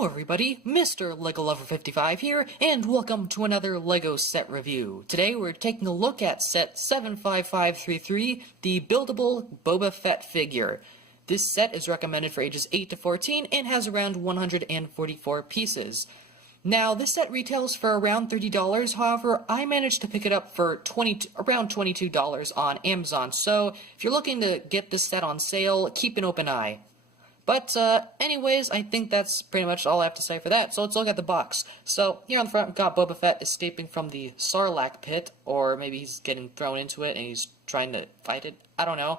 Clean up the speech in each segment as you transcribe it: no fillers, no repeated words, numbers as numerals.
Hello everybody, Mr. LEGO Lover 55 here, and welcome to another LEGO set review. Today we're taking a look at set 75533, the buildable Boba Fett figure. This set is recommended for ages 8 to 14 and has around 144 pieces. Now, this set retails for around $30, however, I managed to pick it up for around $22 on Amazon, so if you're looking to get this set on sale, keep an open eye. But, anyways, I think that's pretty much all I have to say for that, so let's look at the box. So, here on the front, we've got Boba Fett escaping from the Sarlacc pit, or maybe he's getting thrown into it and he's trying to fight it, I don't know.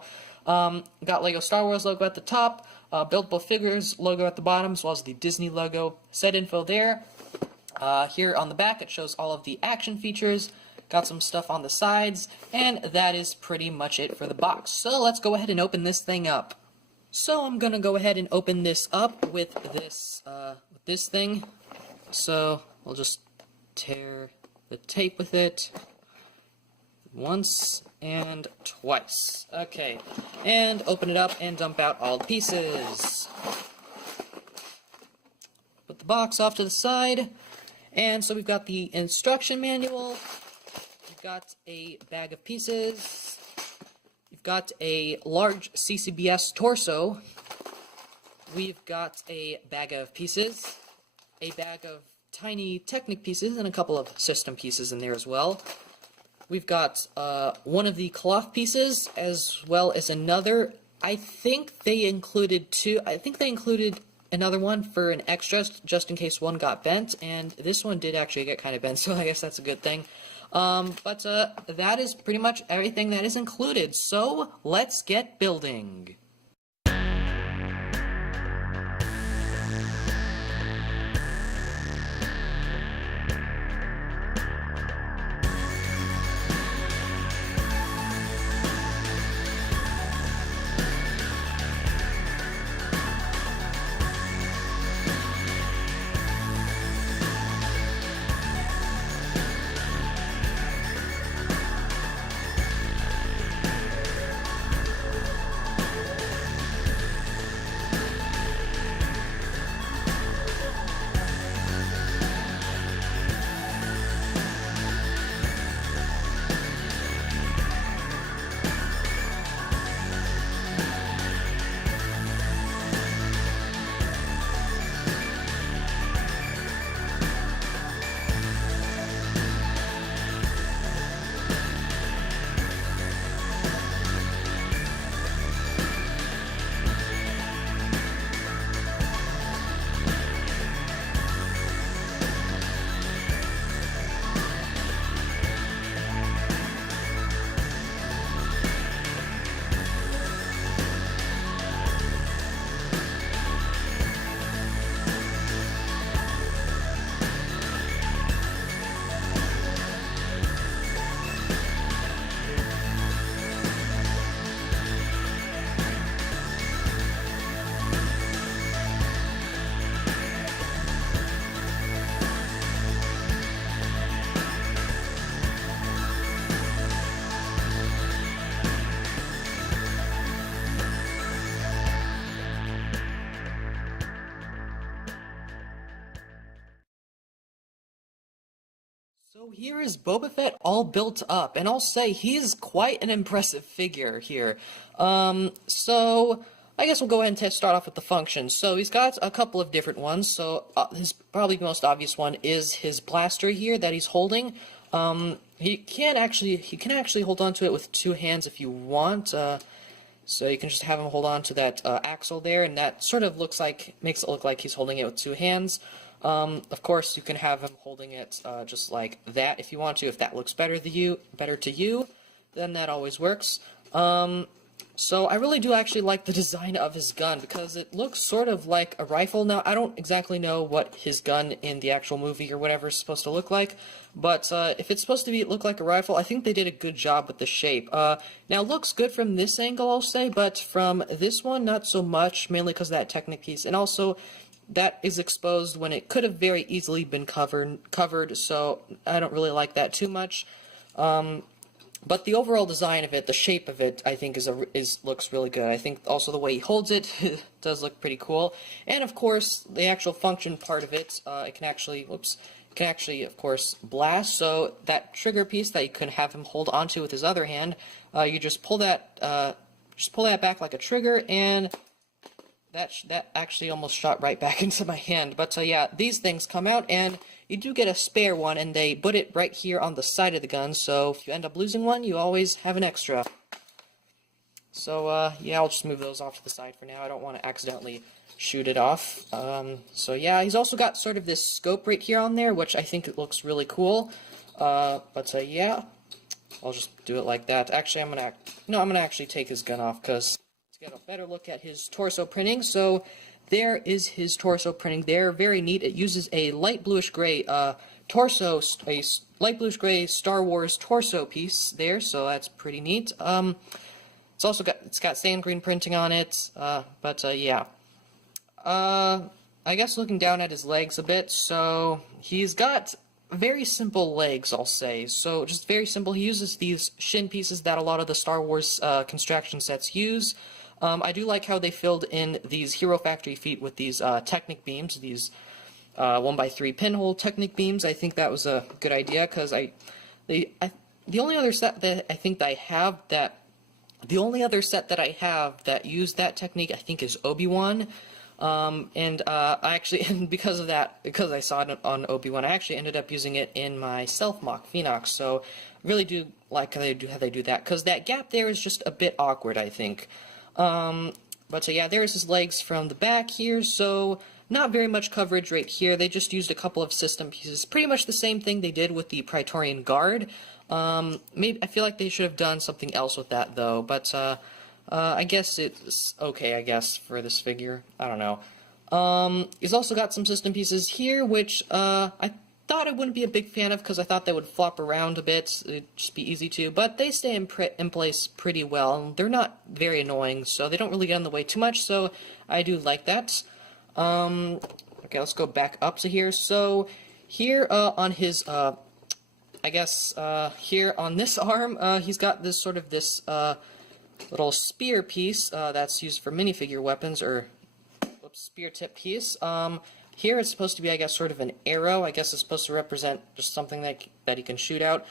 Got LEGO Star Wars logo at the top, Buildable Figures logo at the bottom, as well as the Disney logo. Set info there. Here on the back, it shows all of the action features, got some stuff on the sides, and that is pretty much it for the box. So, let's go ahead and open this thing up. So I'm gonna go ahead and open this up with this thing. So I'll just tear the tape with it once and twice. Okay, and open it up and dump out all the pieces. Put the box off to the side, and so we've got the instruction manual. We've got a bag of pieces. We've got a large CCBS torso. We've got a bag of pieces, a bag of tiny Technic pieces, and a couple of system pieces in there as well. We've got one of the cloth pieces, as well as another. I think they included another one for an extra, just in case one got bent, and this one did actually get kind of bent, so I guess that's a good thing. But that is pretty much everything that is included, so let's get building. So here is Boba Fett all built up, and I'll say he's quite an impressive figure here. So I guess we'll go ahead and start off with the functions. So he's got a couple of different ones. So his probably most obvious one is his blaster here that he's holding. He can actually hold on to it with two hands if you want. So you can just have him hold on to that axle there, and that sort of makes it look like he's holding it with two hands. Of course, you can have him holding it just like that if you want to. If that looks better to you, then that always works. So I really do actually like the design of his gun because it looks sort of like a rifle. Now, I don't exactly know what his gun in the actual movie or whatever is supposed to look like, but if it's supposed to look like a rifle, I think they did a good job with the shape. Now, it looks good from this angle, I'll say, but from this one, not so much, mainly because of that Technic piece, and also that is exposed when it could have very easily been covered, so I don't really like that too much. But the overall design of it, the shape of it, I think looks really good. I think also the way he holds it does look pretty cool. And of course, the actual function part of it, it can actually, of course, blast. So that trigger piece that you could have him hold onto with his other hand, you just pull that back like a trigger, and that actually almost shot right back into my hand. But yeah, these things come out, and you do get a spare one, and they put it right here on the side of the gun, so if you end up losing one, you always have an extra. So yeah, I'll just move those off to the side for now. I don't want to accidentally shoot it off. So yeah, he's also got sort of this scope right here on there, which I think it looks really cool. But yeah, I'll just do it like that. Actually, I'm gonna actually take his gun off, because get a better look at his torso printing. So there is his torso printing there. Very neat. It uses a light bluish gray torso, a light bluish gray Star Wars torso piece there. So that's pretty neat. It's got sand green printing on it. Yeah. I guess looking down at his legs a bit. So he's got very simple legs, I'll say. So just very simple. He uses these shin pieces that a lot of the Star Wars Constraction sets use. I do like how they filled in these Hero Factory feet with these Technic beams, these 1x3 pinhole Technic beams. I think that was a good idea, because the only other set that I have that used that technique, I think, is Obi-Wan. And because I saw it on Obi-Wan, I actually ended up using it in my Self-Mock Phoenix. So I really do like how they do that, because that gap there is just a bit awkward, I think. So yeah, there's his legs from the back here, so not very much coverage right here. They just used a couple of system pieces. Pretty much the same thing they did with the Praetorian Guard. Maybe I feel like they should have done something else with that, though, but I guess it's okay, I guess, for this figure. I don't know. He's also got some system pieces here, which I thought I wouldn't be a big fan of, because I thought they would flop around a bit. It'd just be easy to, but they stay in place pretty well, and they're not very annoying, so they don't really get in the way too much, so I do like that. Okay, let's go back up to here. So here on his, here on this arm, he's got this sort of little spear piece that's used for minifigure weapons, or spear tip piece. Here it's supposed to be, I guess, sort of an arrow. I guess it's supposed to represent just something that he can shoot out.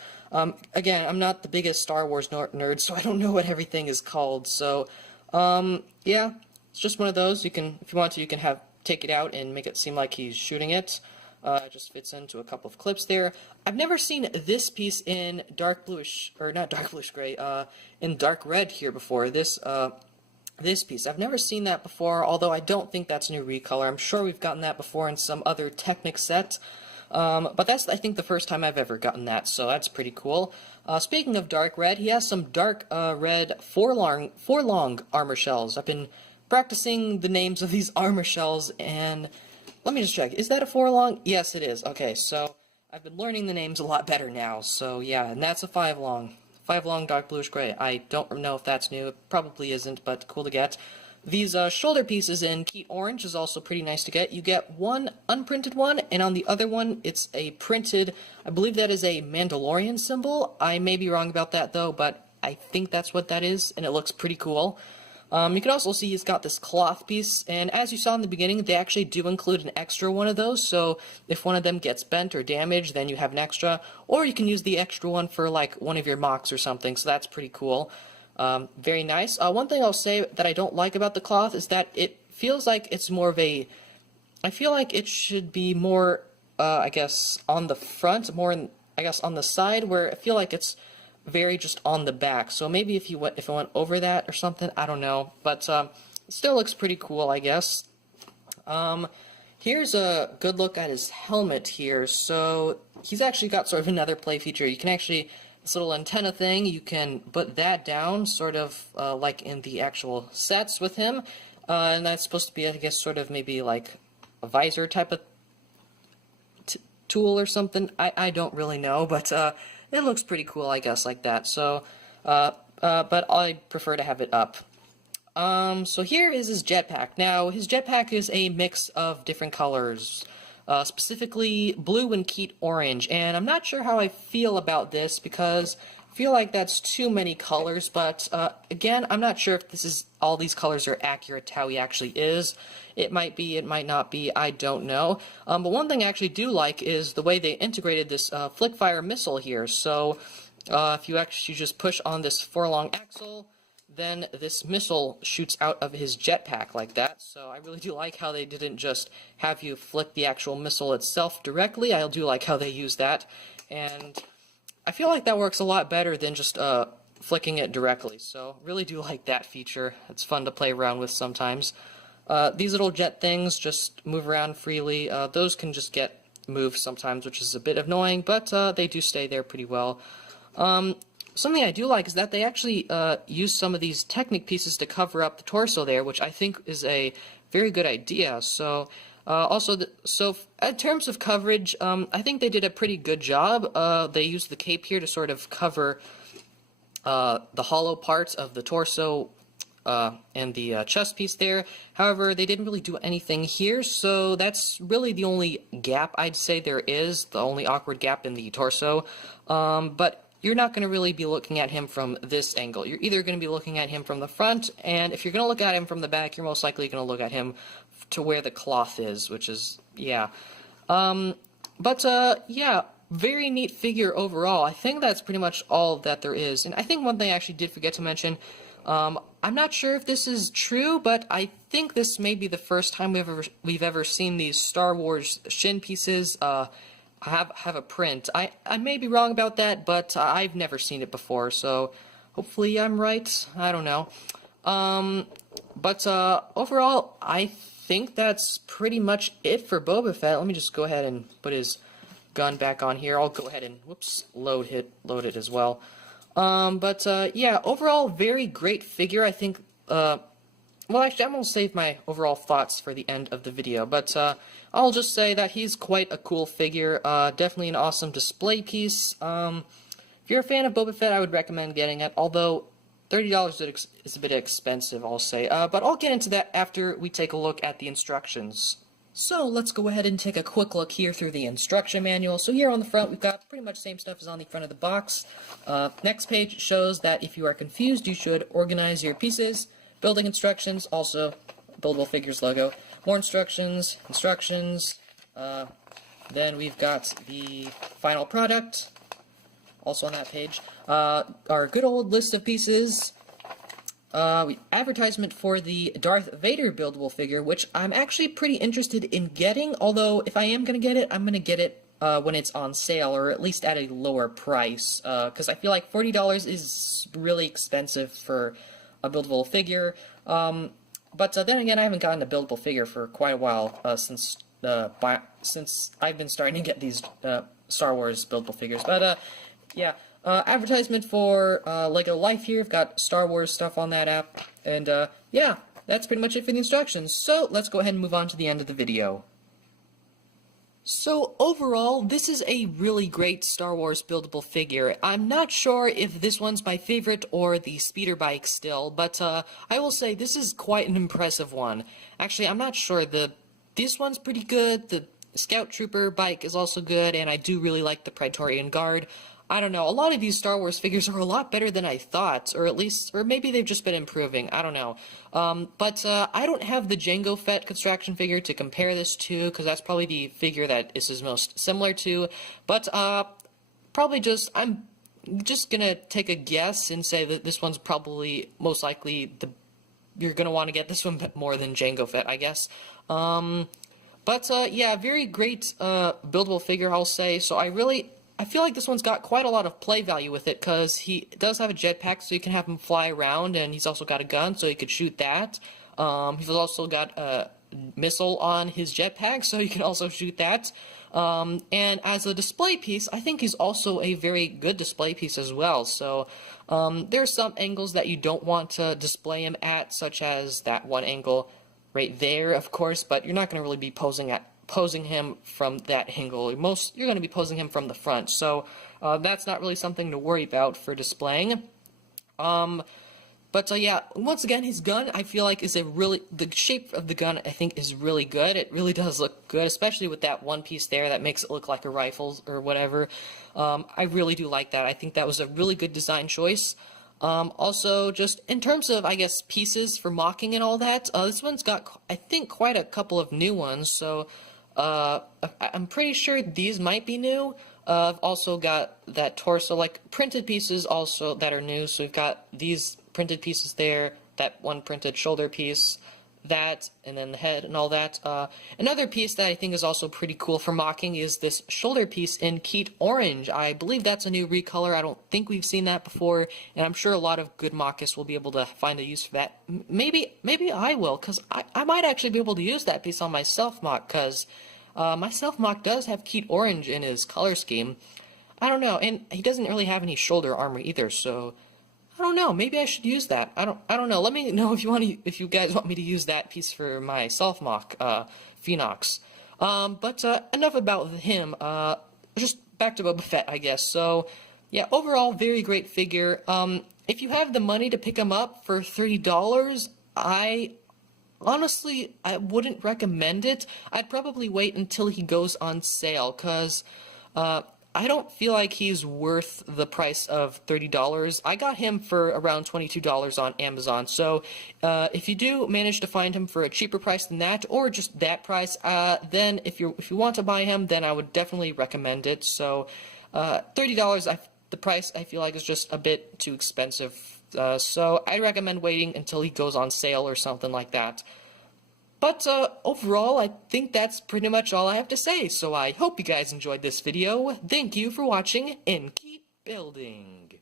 Again, I'm not the biggest Star Wars nerd, so I don't know what everything is called. So, yeah, it's just one of those. You can, if you want to, you can take it out and make it seem like he's shooting it. It just fits into a couple of clips there. I've never seen this piece in dark bluish, or not dark bluish gray, in dark red here before. This piece. I've never seen that before, although I don't think that's a new recolor. I'm sure we've gotten that before in some other Technic set. But that's, I think, the first time I've ever gotten that, so that's pretty cool. Speaking of dark red, he has some dark red four-long armor shells. I've been practicing the names of these armor shells, and let me just check. Is that a four-long? Yes, it is. Okay, so I've been learning the names a lot better now, so yeah, and that's a five-long. Five-long dark bluish gray. I don't know if that's new. It probably isn't, but cool to get. These shoulder pieces in Keat Orange is also pretty nice to get. You get one unprinted one, and on the other one, it's a printed, I believe that is a Mandalorian symbol. I may be wrong about that, though, but I think that's what that is, and it looks pretty cool. You can also see he's got this cloth piece, and as you saw in the beginning, they actually do include an extra one of those, so if one of them gets bent or damaged, then you have an extra, or you can use the extra one for, like, one of your mocks or something, so that's pretty cool. Very nice. One thing I'll say that I don't like about the cloth is that it feels like it's more of a... I feel like it should be more, I guess, on the front, more, I guess, on the side, where I feel like it's very just on the back. So maybe if it went over that or something, I don't know. But it still looks pretty cool, I guess. Here's a good look at his helmet here. So he's actually got sort of another play feature. You can actually, this little antenna thing, you can put that down, sort of like in the actual sets with him. And that's supposed to be, I guess, sort of maybe like a visor type of tool or something. I don't really know, but it looks pretty cool, I guess, like that. So, but I prefer to have it up. So here is his jetpack. Now, his jetpack is a mix of different colors. specifically blue and Keat orange. And I'm not sure how I feel about this because I feel like that's too many colors, but again, I'm not sure if all these colors are accurate to how he actually is. It might be, it might not be, I don't know. But one thing I actually do like is the way they integrated this flick-fire missile here. So if you actually just push on this four-long axle, then this missile shoots out of his jetpack like that. So I really do like how they didn't just have you flick the actual missile itself directly. I do like how they use that, and I feel like that works a lot better than just flicking it directly. So really do like that feature. It's fun to play around with sometimes. These little jet things just move around freely. Those can just get moved sometimes, which is a bit annoying, but they do stay there pretty well. Something I do like is that they actually use some of these Technic pieces to cover up the torso there, which I think is a very good idea. So, so in terms of coverage, I think they did a pretty good job. They used the cape here to sort of cover the hollow parts of the torso and the chest piece there. However, they didn't really do anything here, so that's really the only gap I'd say there is, the only awkward gap in the torso. But you're not going to really be looking at him from this angle. You're either going to be looking at him from the front, and if you're going to look at him from the back, you're most likely going to look at him to where the cloth is, which is, yeah. Yeah, very neat figure overall. I think that's pretty much all that there is. And I think one thing I actually did forget to mention, I'm not sure if this is true, but I think this may be the first time we've ever seen these Star Wars shin pieces, have a print. I may be wrong about that, but I've never seen it before, so hopefully I'm right. I don't know. Overall, I think that's pretty much it for Boba Fett. Let me just go ahead and put his gun back on here. I'll go ahead and, whoops, load it as well. Yeah, overall, very great figure. I think, well, actually, I'm going to save my overall thoughts for the end of the video, but I'll just say that he's quite a cool figure, definitely an awesome display piece. If you're a fan of Boba Fett, I would recommend getting it, although $30 is a bit expensive, I'll say, but I'll get into that after we take a look at the instructions. So let's go ahead and take a quick look here through the instruction manual. So here on the front, we've got pretty much the same stuff as on the front of the box. Next page shows that if you are confused, you should organize your pieces. Building instructions, also buildable figures logo. More instructions, then we've got the final product, also on that page. Our good old list of pieces. Advertisement for the Darth Vader buildable figure, which I'm actually pretty interested in getting, although if I am going to get it, I'm going to get it when it's on sale, or at least at a lower price, because I feel like $40 is really expensive for a buildable figure. But then again, I haven't gotten a buildable figure for quite a while, since I've been starting to get these Star Wars buildable figures. But yeah, advertisement for Lego Life here. We've got Star Wars stuff on that app, and yeah, that's pretty much it for the instructions. So let's go ahead and move on to the end of the video. So overall, this is a really great Star Wars buildable figure. I'm not sure if this one's my favorite or the speeder bike still, but I will say this is quite an impressive one. Actually, I'm not sure. This one's pretty good, the Scout Trooper bike is also good, and I do really like the Praetorian Guard. I don't know, a lot of these Star Wars figures are a lot better than I thought, or maybe they've just been improving, I don't know. I don't have the Jango Fett Constraction figure to compare this to, because that's probably the figure that this is most similar to, but I'm just gonna take a guess and say that this one's probably, most likely, you're gonna want to get this one more than Jango Fett, I guess. Yeah, very great buildable figure, I'll say, so I feel like this one's got quite a lot of play value with it, because he does have a jetpack, so you can have him fly around, and he's also got a gun, so you could shoot that. He's also got a missile on his jetpack, so you can also shoot that. And as a display piece, I think he's also a very good display piece as well. So there are some angles that you don't want to display him at, such as that one angle right there, of course, but you're not going to really be posing him from that angle. You're going to be posing him from the front, so that's not really something to worry about for displaying. But yeah, once again, his gun I feel like is the shape of the gun I think is really good. It really does look good, especially with that one piece there that makes it look like a rifle or whatever. I really do like that. I think that was a really good design choice. Also, just in terms of, I guess, pieces for mocking and all that, this one's got, I think, quite a couple of new ones, so I'm pretty sure these might be new. I've also got that torso, like, printed pieces also that are new, so we've got these printed pieces there, that one printed shoulder piece, that, and then the head and all that. Another piece that I think is also pretty cool for mocking is this shoulder piece in Keat Orange. I believe that's a new recolor. I don't think we've seen that before, and I'm sure a lot of good mockists will be able to find a use for that. Maybe I will, because I might actually be able to use that piece on my self-mock, because my self-mock does have Keat Orange in his color scheme. I don't know, and he doesn't really have any shoulder armor either, so I don't know. Maybe I should use that. I don't know. Let me know if you guys want me to use that piece for my self-mock Phoenox. But enough about him. Just back to Boba Fett, I guess. So yeah, overall, very great figure. If you have the money to pick him up for $30, honestly, I wouldn't recommend it. I'd probably wait until he goes on sale, cause I don't feel like he's worth the price of $30. I got him for around $22 on Amazon, so if you do manage to find him for a cheaper price than that, or just that price, then if you want to buy him, then I would definitely recommend it. So $30, the price I feel like is just a bit too expensive, so I recommend waiting until he goes on sale or something like that. But overall, I think that's pretty much all I have to say, so I hope you guys enjoyed this video. Thank you for watching, and keep building!